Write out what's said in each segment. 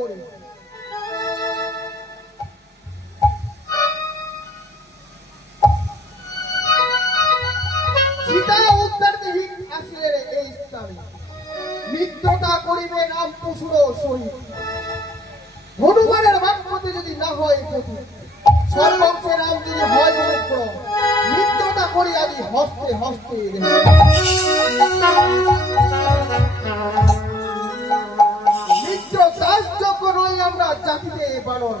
করি। সীতা উদ্ধার দেহি আসিলেন এই স্থানে, মিত্রতা করিবে নাম পশুর সহিত। হনুমানের বাক্যতে যদি না হয় গতি, সর্বংশে রাম যদি হয় অনুক্রম, মিত্রতা করি আমি হস্তে হস্তে। মিত্র দাসযোগ্য নই আমরা জাতিতে বানর,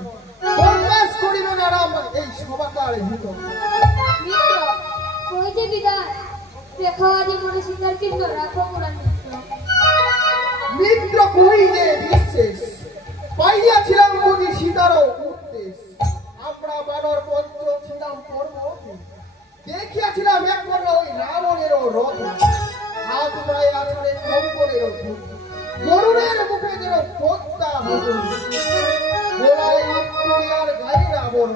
প্রকাশ করিবে না রাম এই সভাকার ভিতর। মিত্র কইতে বিদায়, দেখা আদি মনে সীতার চিহ্ন রাখো পুরাণ মিত্র। মিত্র কহিলে বিশেষ, পাইয়াছিলাম বুঝি সীতারও উদ্দেশ। আমরা বানর পঞ্চ ছিলাম পর্বতে, দেখিয়াছিলাম একবার ওই রাবণেরও রথ। হাত প্রায় আছাড়ে কম্বলেরও ধূপ, গরুরের মুখে যেন পদ্মা হতো। গোলায় ভিক্টোরিয়ার গায়ে রাবণ,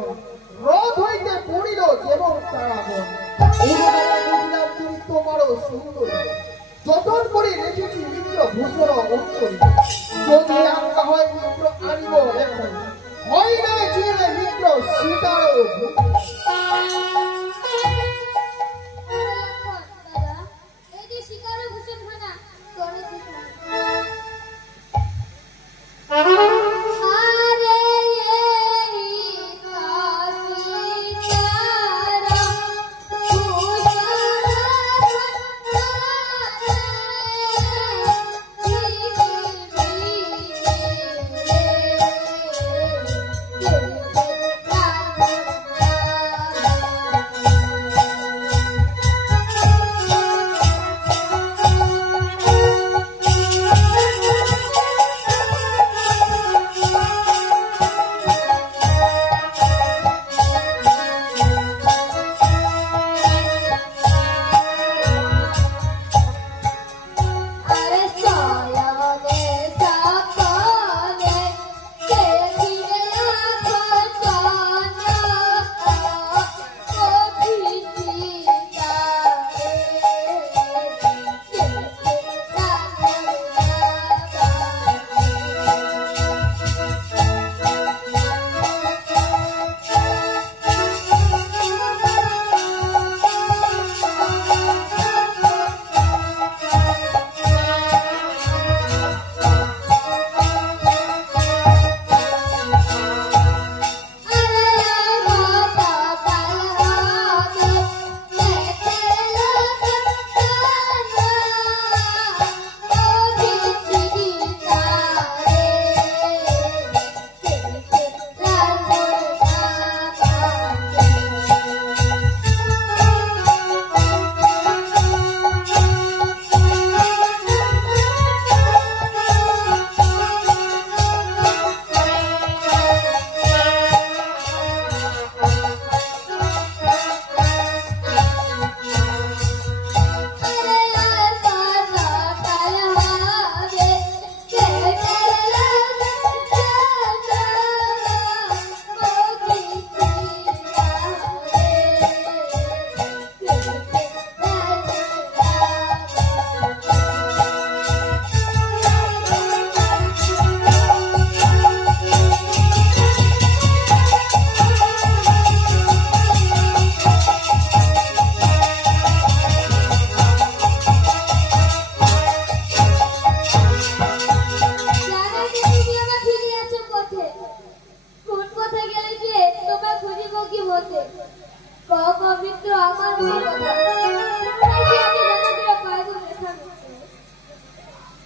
রথ হইতে পড়িল যেমন তারাবণ। অনুদানে বুঝলাম তুমি তোমারও সুন্দর, যতন করে রেখেছি মিত্র ভূষণ অন্তরী। যদি আজ্ঞা হয় মিত্র আনিব এখন, হয় না চিনে মিত্র সীতারও ভূপ।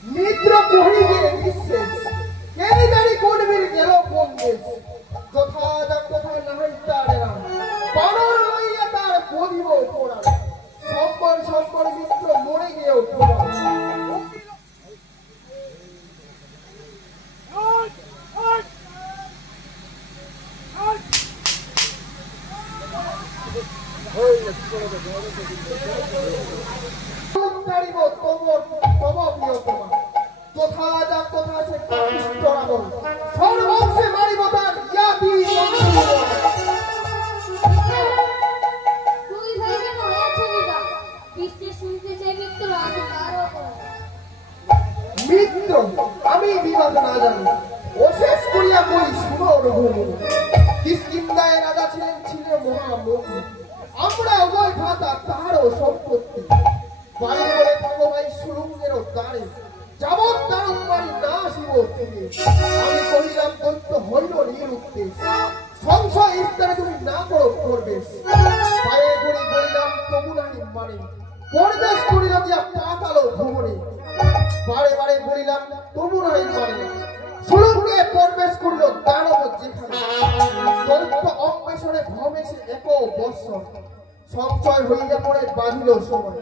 মিত্র কহিলে বিশেষ, কে জানি কোন বীর গেল কোন দেশ। যথা যা কথা নাহি তার রাম, বানর লইয়া তার বলিব পোড়া। সম্পর সম্পর মিত্র মরে গিয়েও পোড়া। সর্বংশে মারিব তার জাতি। দুই ভাই কেন হয়েছে বিবাহ? বিশ্বে শুনতে চাই মিত্র আজ কারো মিত্র আমি বিবাদ না জানি, অশেষ করিয়া কই সুর ভূমি কিষ্কিন্ধায় রাজা ছিলেন মহামতি আমরা উভয় ভ্রাতা তাহারও সম্পত্তি বাড়ি করে থাকো ভাই সুরঙ্গেরও দ্বারে যাবৎ দারুণ বাড়ি না শিব থেকে আমি কহিলাম দৈত্য হইল নিরুদ্দেশ সংশয় স্তরে তুমি না করো প্রবেশ পায়ে করে বলিলাম তবু নাহি মানে পরদেশ করিল দিয়া পাতালো ভ্রমণে বারে বারে বলিলাম তবু নাহি মানে সুরঙ্গে প্রবেশ করিল দানব যেখানে দৈত্য অম্বেষণে ভ্রমেশে এক বৎসর সংশয় হইয়া পড়ে বাঁধিল সময়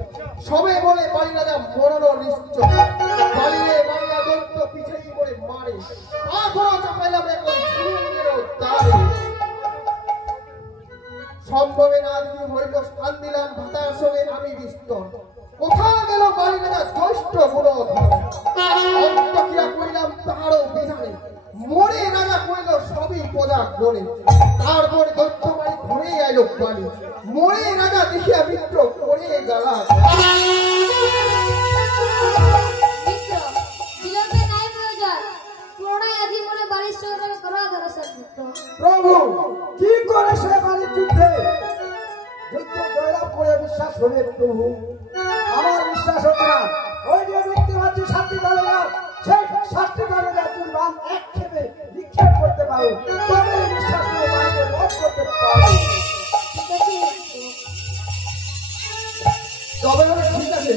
সবে বলে বাড়ি রাজা মরণ নিশ্চয় বাড়িয়ে বাড়িয়া দৈত্য পিছাই করে মারে আখরো চাপাইলাম এখন সুরঙ্গেরও দ্বারে সম্ভবে না যদি হইল স্থান দিলাম ভাতার সঙ্গে আমি বিস্তর কোথা গেল বাড়ি রাজা জ্যৈষ্ঠ গুণ অন্তক্রিয়া করিলাম তাহারও বিধানে মরে রাজা কইল সবই প্রজা গণে তারপর দৈত্য বাড়ি ঘুরে আইল বাড়ি মরে রাজা দেখিয়া মিত্র করে গেলা মিত্র বিলম্বে নাই প্রয়োজন প্রণয় আদি মনে বাড়ির সঙ্গে করা দরকার মিত্র প্রভু কি করে সে বাড়ির যুদ্ধে যুদ্ধে জয়লাভ করে বিশ্বাস হবে প্রভু আমার বিশ্বাস হচ্ছে না ওই যে দেখতে পাচ্ছি 7টি দলের সেই 7টি দলের তুমি বান একক্ষেপে নিক্ষেপ করতে পারো তবে বিশ্বাস করে বাড়িকে বধ করতে পারো ঠিক আছে মিত্র। তবে ঠিক আছে